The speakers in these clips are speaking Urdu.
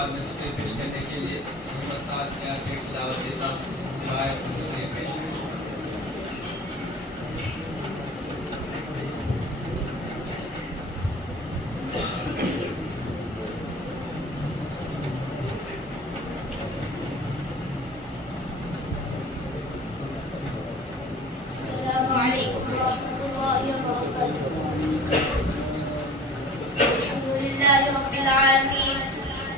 بعد میں تقریر پیش کرنے کے لیے محمد سعد میاں کی دعوت دیتا ہوں. تقریر پیش السلام علیکم ورحمۃ اللہ وبرکاتہ. الحمد للہ رب العالمین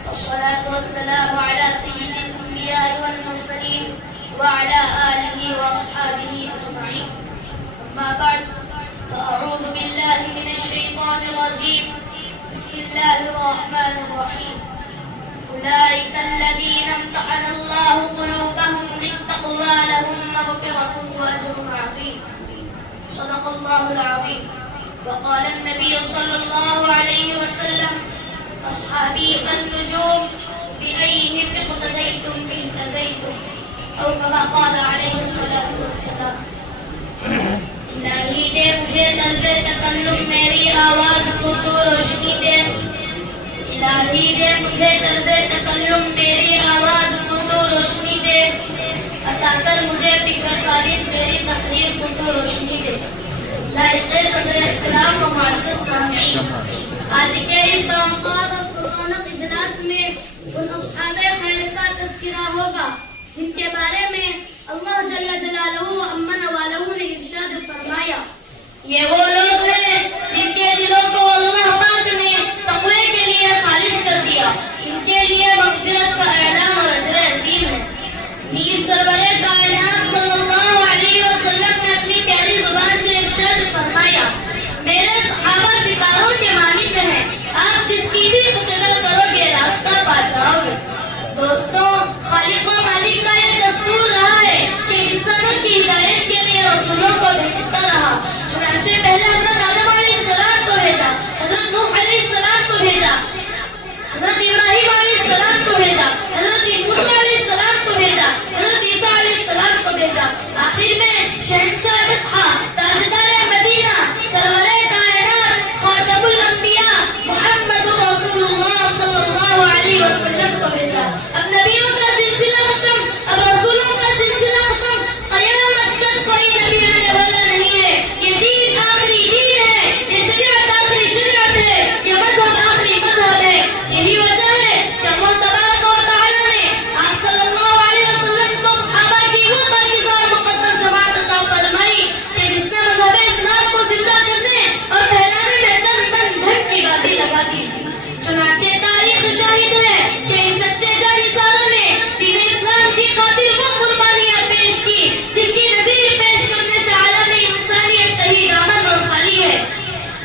والصلاة والسلام على سید الانبیاء والمرسلین وعلى آلہ واصحابہ اجمعین. اما بعد فاعوذ باللہ من الشیطان الرجیم. بسم اللہ الرحمن الرحیم. أولئك الذين امتحن الله قلوبهم بالتقوى لهم مغفرة وأجر عظيم. صدق الله العظيم. وقال النبي صلى الله عليه وسلم أصحابي كالنجوم بأيهم اقتديتم اهتديتم أو كما قال عليه الصلاة والسلام. الہی دے مجھے طرز تکلم میری آواز کو تو روشنی دے. الہی دے مجھے طرز تکلم میری آواز کو تو روشنی دے. عطا کر مجھے فکر صالح تیری تقریر کو تو روشنی دے. لائق صدر احترام و معزز سامعین، آج کے اس توقعات اور پررونق اجلاس میں ان اصحاب خیر کا تذکرہ ہوگا جن کے بارے میں اللہ جل جلالہ و امن والہ نے ارشاد فرمایا، یہ وہ لوگ ہیں جن کے دلوں کو اللہ پاک نے تقوی کے لیے خالص کر دیا. ان کے لیے مغفرت کا اعلان اور اجر عظیم ہے. نیز سرور کائنات صلی اللہ علیہ وسلم نے اپنی پیاری زبان سے ارشاد فرمایا، میرے صحابہ ستاروں کے مانند ہیں، آپ جس کی بھی اقتدا کرو گے راستہ پا جاؤ گے. دوستوں، خالق و مالک کا یہ دستور رہا ہے کہ انسانوں کی ہدایت کے لیے رسولوں کو بھیجتا رہا. چنانچہ پہلے حضرت آدم علیہ السلام کو بھیجا، حضرت نوح علیہ السلام کو بھیجا، حضرت ابراہیم علیہ السلام کو بھیجا، حضرت موسیٰ علیہ السلام کو بھیجا، حضرت عیسیٰ علیہ السلام کو بھیجا. آخر میں شہنشاہ بطحا، تاجدار مدینہ، سرور کائنات، خاتم الانبیاء محمد رسول اللہ صلی اللہ علیہ وسلم کو بھیجا. اب نبیوں کا سلسلہ ختم، اب رسولوں کا سلسلہ ختم. قیامت تک کوئی نبی آنے والا نہیں ہے. یہ دین آخری دین ہے، یہ شریعت آخری شریعت ہے، یہ مذہب آخری مذہب ہے. یہی وجہ ہے کہ اللہ تبارک و تعالی نے آپ صلی اللہ علیہ وسلم کو صحابہ کی وہ پاکیزہ اور مقدس جماعت عطا فرمائی کہ جس نے مذہب اسلام کو زندہ کرنے اور پھیلانے میں تن من دھن کی بازی لگا دی. چنانچہ تاریخ شاہد ہے کہ ان سچے جانثاروں نے دین اسلام کی خاطر وہ قربانیاں پیش کی جس کی نظیر پیش کرنے سے عالم انسانیت تہی دامن اور خالی ہے.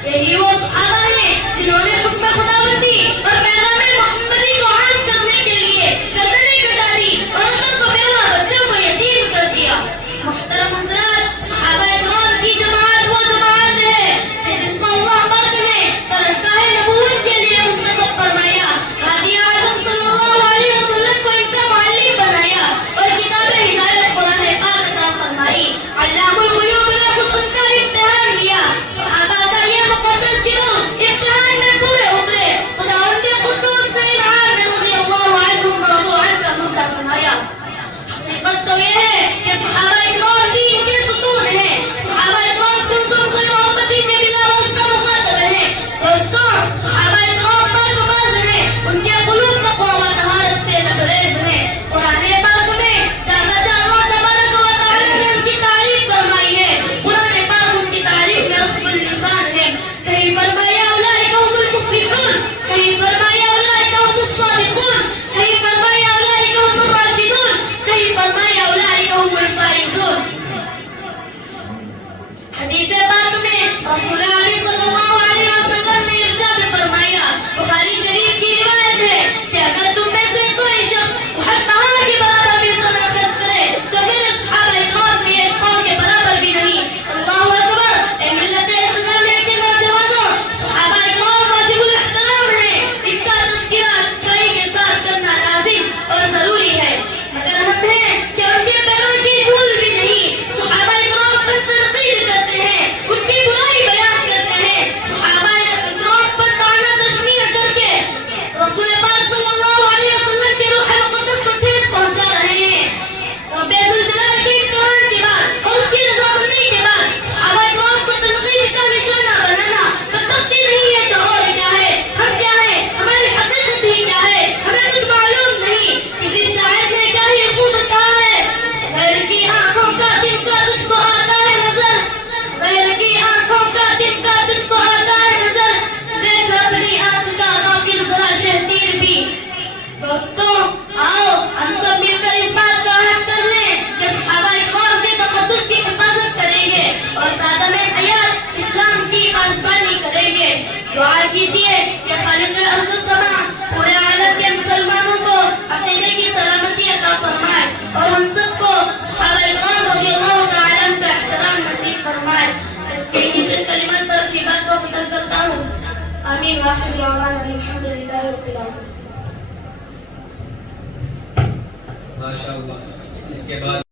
یہی وہ صحابہ ہیں جنہوں نے حکم خداوندی اور پیغام محمدی کو عام کرنے کے لیے گردنیں کٹا دی، عورتوں کو بیوہ، بچوں کو یتیم کر دیا. محترم حضرات، صحابہ اکرام کی جماعت وہ جماعت ہے کہ جس کو اللہ پاک نے درسگاہ نبوت کے لیے منتخب فرمایا، ہادی اعظم صلی اللہ علیہ وسلم کو ان کا معلم بنایا اور کتاب ہدایت قرآن پاک عطا فرمائی. علام الغیوب نے خود ان کا امتحان لیا. صحابہ کا یہ مقدس گروہ امتحان میں پورے اترے. خداوند قدوس نے انعام میں رضی اللہ عنہم ورضوا عنہ کا مزدہ سنایا. حقیقت تو یہ ہے کہ صحابہ اکرام دین کے ستون ہیں. صحابہ اکرام کنتم خیر امتی کے بلا واسطہ مخاطب ہیں. دوستوں، صحابہ اکرام پاک باز ہیں، ان کے قلوب تقویٰ و طہارت سے لبریز ہیں. قرآن پاک میں جا بجا اللہ تبارک و تعالی نے ان کی تعریف فرمائی ہے. قرآن پاک ان کی تعریف میں رطب اللسان ہے. کہیں فرمایا اولئک هم المفلحون، کہیں فرمایا اولئک هم الصادقون، کہیں فرمایا اولئک هم الراشدون، کہیں فرمایا اولئک هم الفائزون. حدیث پاک میں رسول اللہ صلی اللہ علیہ وسلم نے ارشاد فرمایا، بخاری شریف کی روایت ہے کہ اگر تم میں سے کوئی شخص احد پہاڑ کے برابر بھی سونا خرچ کرے تو میرے صحابہ اکرام میں ایک پاؤں کے برابر بھی نہیں. اللہ اکبر. اے ملت اسلامیہ کے نوجوانوں، صحابہ اکرام واجب الاحترام ہیں. ان کا تذکرہ اچھائی کے ساتھ کرنا لازم اور ضروری ہے، مگر ہم ہیں کہ ان کے پیروں کی دھول بھی نہیں. صحابہ اکرام پر تنقید کرتے ہیں، ان کی برائی بیان کرتے ہیں. صحابہ اکرام پر طعنہ تشنیع کر کے رسول پاک صلی اللہ علیہ آمین وآخر دعوانا الحمد للہ رب العالمین. ماشاء اللہ. اس کے بعد